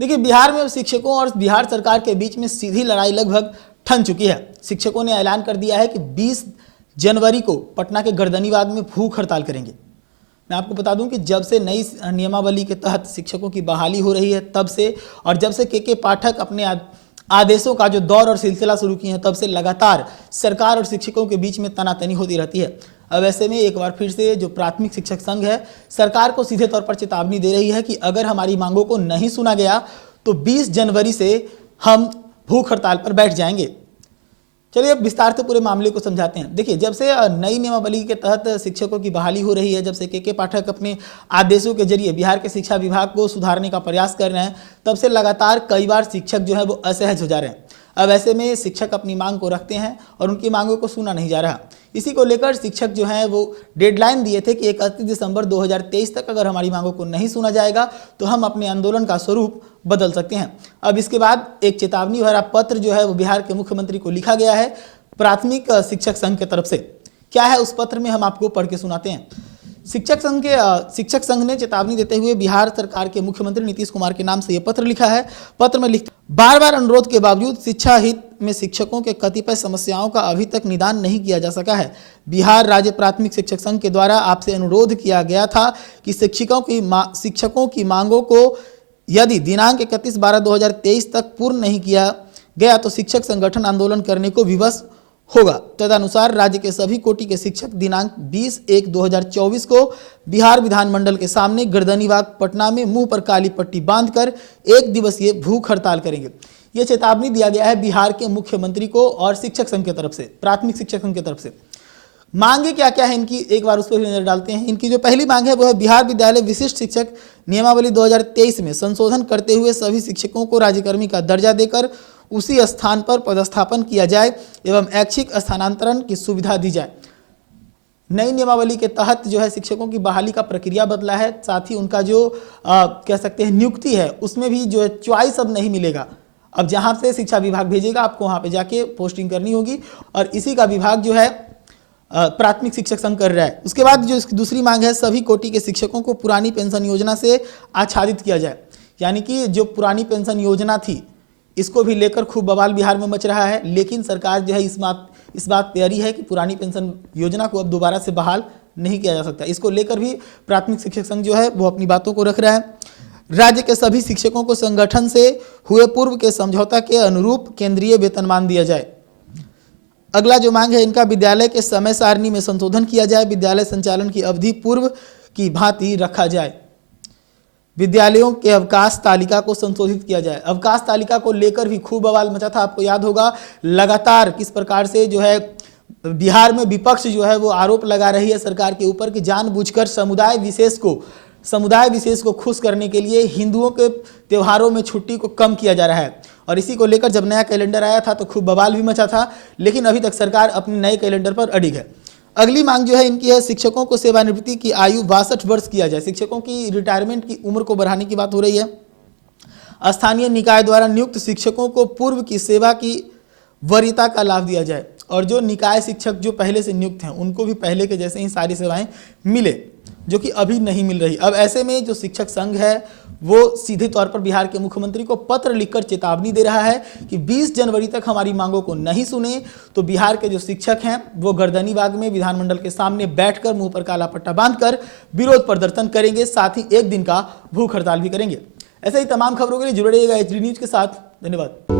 देखिए, बिहार में शिक्षकों और बिहार सरकार के बीच में सीधी लड़ाई लगभग ठन चुकी है। शिक्षकों ने ऐलान कर दिया है कि 20 जनवरी को पटना के गर्दनीबाग में भूख हड़ताल करेंगे। मैं आपको बता दूं कि जब से नई नियमावली के तहत शिक्षकों की बहाली हो रही है तब से, और जब से के पाठक अपने आदेशों का जो दौर और सिलसिला शुरू किए हैं, तब से लगातार सरकार और शिक्षकों के बीच में तनातनी होती रहती है। अब ऐसे में एक बार फिर से जो प्राथमिक शिक्षक संघ है, सरकार को सीधे तौर पर चेतावनी दे रही है कि अगर हमारी मांगों को नहीं सुना गया तो 20 जनवरी से हम भूख हड़ताल पर बैठ जाएंगे। चलिए अब विस्तार से पूरे मामले को समझाते हैं। देखिए, जब से नई नियमावली के तहत शिक्षकों की बहाली हो रही है, जब से के पाठक अपने आदेशों के जरिए बिहार के शिक्षा विभाग को सुधारने का प्रयास कर रहे हैं, तब से लगातार कई बार शिक्षक जो है वो असहज हो जा रहे हैं। अब ऐसे में शिक्षक अपनी मांग को रखते हैं और उनकी मांगों को सुना नहीं जा रहा। इसी को लेकर शिक्षक जो हैं वो डेडलाइन दिए थे कि 31 दिसंबर 2023 तक अगर हमारी मांगों को नहीं सुना जाएगा तो हम अपने आंदोलन का स्वरूप बदल सकते हैं। अब इसके बाद एक चेतावनी भरा पत्र जो है वो बिहार के मुख्यमंत्री को लिखा गया है प्राथमिक शिक्षक संघ की तरफ से। क्या है उस पत्र में, हम आपको पढ़ के सुनाते हैं। शिक्षक संघ ने चेतावनी देते हुए बिहार सरकार के मुख्यमंत्री नीतीश कुमार के नाम से यह पत्र लिखा है। पत्र में लिखते, बार बार अनुरोध के बावजूद शिक्षा हित में शिक्षकों के कतिपय समस्याओं का अभी तक निदान नहीं किया जा सका है। बिहार राज्य प्राथमिक शिक्षक संघ के द्वारा आपसे अनुरोध किया गया था कि शिक्षकों की मांगों को यदि दिनांक 31/12/2023 तक पूर्ण नहीं किया गया तो शिक्षक संगठन आंदोलन करने को विवश होगा। तदनुसार राज्य के सभी कोटि के शिक्षक दिनांक 20/1/2024 को बिहार विधानमंडल के सामने गर्दनीबाग पटना में मुंह पर काली पट्टी बांधकर 1 दिवसीय भूख हड़ताल करेंगे। यह चेतावनी दिया गया है बिहार के मुख्यमंत्री को और शिक्षक संघ की तरफ से, प्राथमिक शिक्षक संघ की तरफ से। मांगे क्या क्या है इनकी, एक बार उस पर नजर डालते हैं। इनकी जो पहली मांग है वो है बिहार विद्यालय विशिष्ट शिक्षक नियमावली 2023 में संशोधन करते हुए सभी शिक्षकों को राज्यकर्मी का दर्जा देकर उसी स्थान पर पदस्थापन किया जाए एवं ऐच्छिक स्थानांतरण की सुविधा दी जाए। नई नियमावली के तहत जो है शिक्षकों की बहाली का प्रक्रिया बदला है, साथ ही उनका जो कह सकते हैं नियुक्ति है उसमें भी जो है चॉइस अब नहीं मिलेगा। अब जहां से शिक्षा विभाग भेजेगा आपको वहां पे जाके पोस्टिंग करनी होगी और इसी का विभाग जो है प्राथमिक शिक्षक संघ कर रहा है। उसके बाद जो इसकी दूसरी मांग है, सभी कोटि के शिक्षकों को पुरानी पेंशन योजना से आच्छादित किया जाए। यानी कि जो पुरानी पेंशन योजना थी इसको भी लेकर खूब बवाल बिहार में मच रहा है, लेकिन सरकार जो है इस बात पे अड़ी है कि पुरानी पेंशन योजना को अब दोबारा से बहाल नहीं किया जा सकता। इसको लेकर भी प्राथमिक शिक्षक संघ जो है वो अपनी बातों को रख रहा है। राज्य के सभी शिक्षकों को संगठन से हुए पूर्व के समझौता के अनुरूप केंद्रीय वेतनमान दिया जाए। अगला जो मांग है इनका, विद्यालय के समय सारणी में संशोधन किया जाए, विद्यालय संचालन की अवधि पूर्व की भांति रखा जाए, विद्यालयों के अवकाश तालिका को संशोधित किया जाए। अवकाश तालिका को लेकर भी खूब बवाल मचा था। आपको याद होगा लगातार किस प्रकार से जो है बिहार में विपक्ष जो है वो आरोप लगा रही है सरकार के ऊपर कि जानबूझकर समुदाय विशेष को खुश करने के लिए हिंदुओं के त्योहारों में छुट्टी को कम किया जा रहा है। और इसी को लेकर जब नया कैलेंडर आया था तो खूब बवाल भी मचा था, लेकिन अभी तक सरकार अपने नए कैलेंडर पर अडिग है। अगली मांग जो है इनकी है, शिक्षकों को सेवानिवृत्ति की आयु 62 वर्ष किया जाए। शिक्षकों की रिटायरमेंट की उम्र को बढ़ाने की बात हो रही है। स्थानीय निकाय द्वारा नियुक्त शिक्षकों को पूर्व की सेवा की वरीयता का लाभ दिया जाए और जो निकाय शिक्षक जो पहले से नियुक्त हैं उनको भी पहले के जैसे ही सारी सेवाएं मिले, जो कि अभी नहीं मिल रही। अब ऐसे में जो शिक्षक संघ है वो सीधे तौर पर बिहार के मुख्यमंत्री को पत्र लिखकर चेतावनी दे रहा है कि 20 जनवरी तक हमारी मांगों को नहीं सुने तो बिहार के जो शिक्षक हैं वो गर्दनीबाग में विधानमंडल के सामने बैठकर मुंह पर काला पट्टा बांधकर विरोध प्रदर्शन करेंगे, साथ ही 1 दिन का भूख हड़ताल भी करेंगे। ऐसे ही तमाम खबरों के लिए जुड़े रहिएगा HD न्यूज के साथ। धन्यवाद।